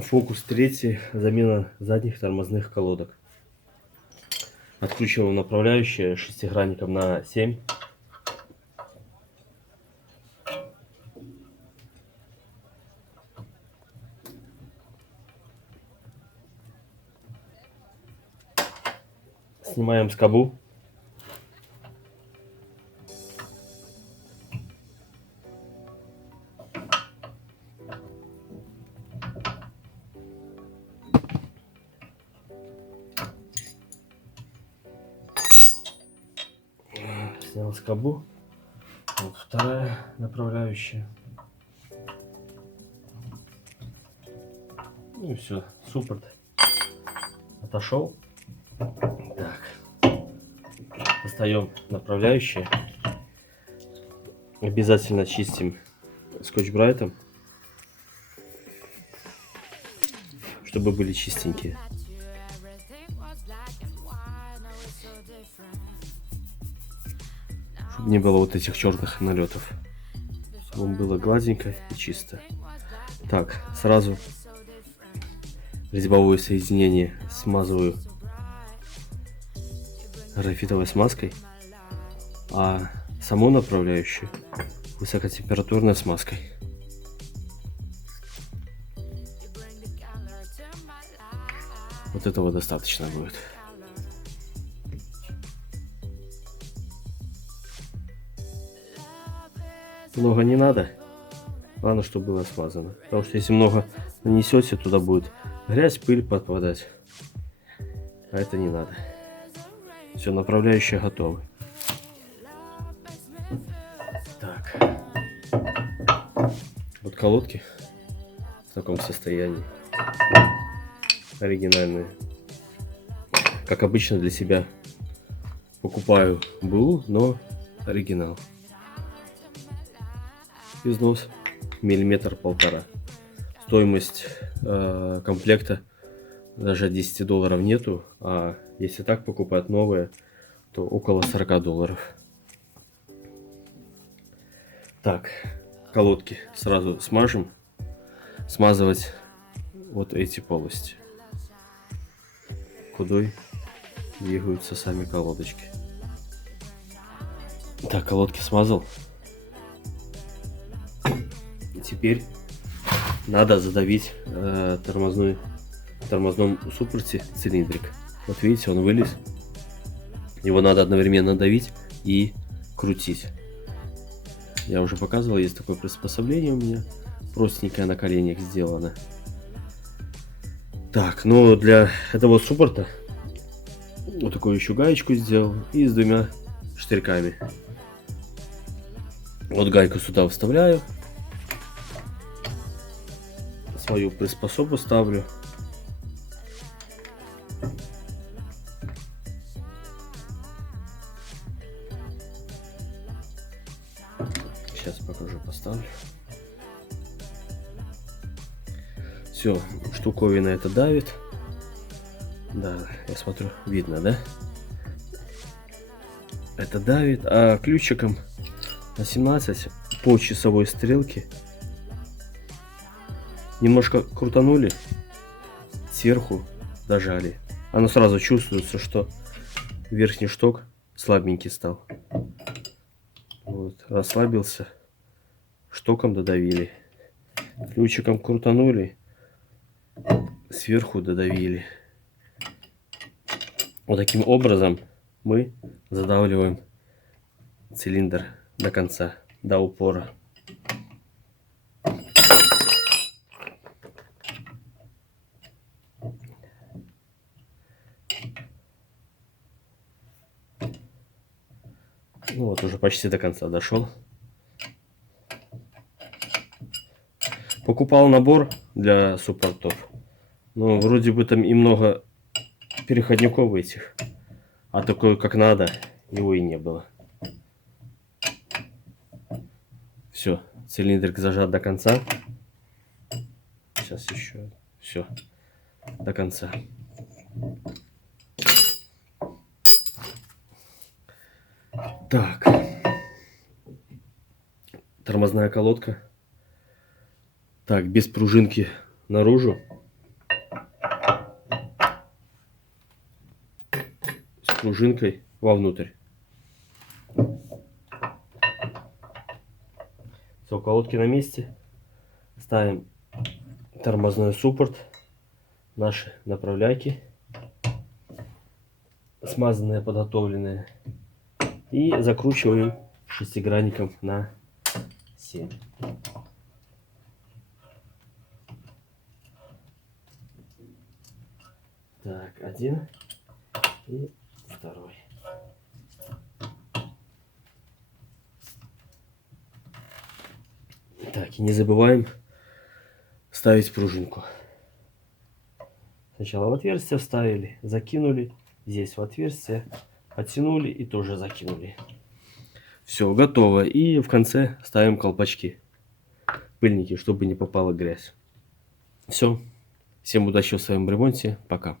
Фокус третий. Замена задних тормозных колодок. Откручиваем направляющие шестигранником на 7. Снимаем скобу. Снял скобу. Вот вторая направляющая. Ну и все, суппорт отошел. Так. Достаем направляющие. Обязательно чистим скотч-брайтом, чтобы были чистенькие. Чтобы не было вот этих черных налетов. Чтобы было гладенько и чисто. Так, сразу резьбовое соединение смазываю графитовой смазкой, а саму направляющую высокотемпературной смазкой. Вот этого достаточно будет. Много не надо. Главное, чтобы было смазано. Потому что если много нанесете, туда будет грязь, пыль подпадать. А это не надо. Все, направляющие готовы. Так. Вот колодки в таком состоянии. Оригинальные. Как обычно для себя покупаю БУ, но оригинал. Износ миллиметр полтора. Стоимость э, комплекта даже 10 долларов нету, а если так покупать новые, то около 40 долларов. Так, колодки сразу смажем. Смазывать вот эти полости. Кудой двигаются сами колодочки. Так, колодки смазал. Теперь надо задавить э, тормозной, тормозном суппорте цилиндрик. Вот видите, он вылез. Его надо одновременно давить и крутить. Я уже показывал, есть такое приспособление у меня. Простенькое на коленях сделано. Так, ну для этого суппорта вот такую еще гаечку сделал и с двумя штырьками. Вот гайку сюда вставляю. Свою приспособу ставлю. Сейчас покажу, поставлю. Все, штуковина это давит. Да, я смотрю, видно, да? Это давит, а ключиком на 17 по часовой стрелке немножко крутанули, сверху дожали. Оно сразу чувствуется, что верхний шток слабенький стал. Вот, расслабился, штоком додавили, ключиком крутанули, сверху додавили. Вот таким образом мы задавливаем цилиндр до конца, до упора. Ну вот, уже почти до конца дошел. Покупал набор для суппортов. Но вроде бы там и много переходников этих. А такой, как надо, его и не было. Все, цилиндрик зажат до конца. Сейчас еще. Все. До конца. Так. Тормозная колодка. Так, без пружинки наружу. С пружинкой вовнутрь. Все, колодки на месте. Ставим тормозной суппорт. Наши направляйки. Смазанные, подготовленные. И закручиваем шестигранником на 7. Так, один и второй. Так, и не забываем ставить пружинку. Сначала в отверстие вставили, закинули, здесь в отверстие, оттянули и тоже закинули. Все, готово. И в конце ставим колпачки, пыльники, чтобы не попала грязь. Все. Всем удачи в своем ремонте. Пока.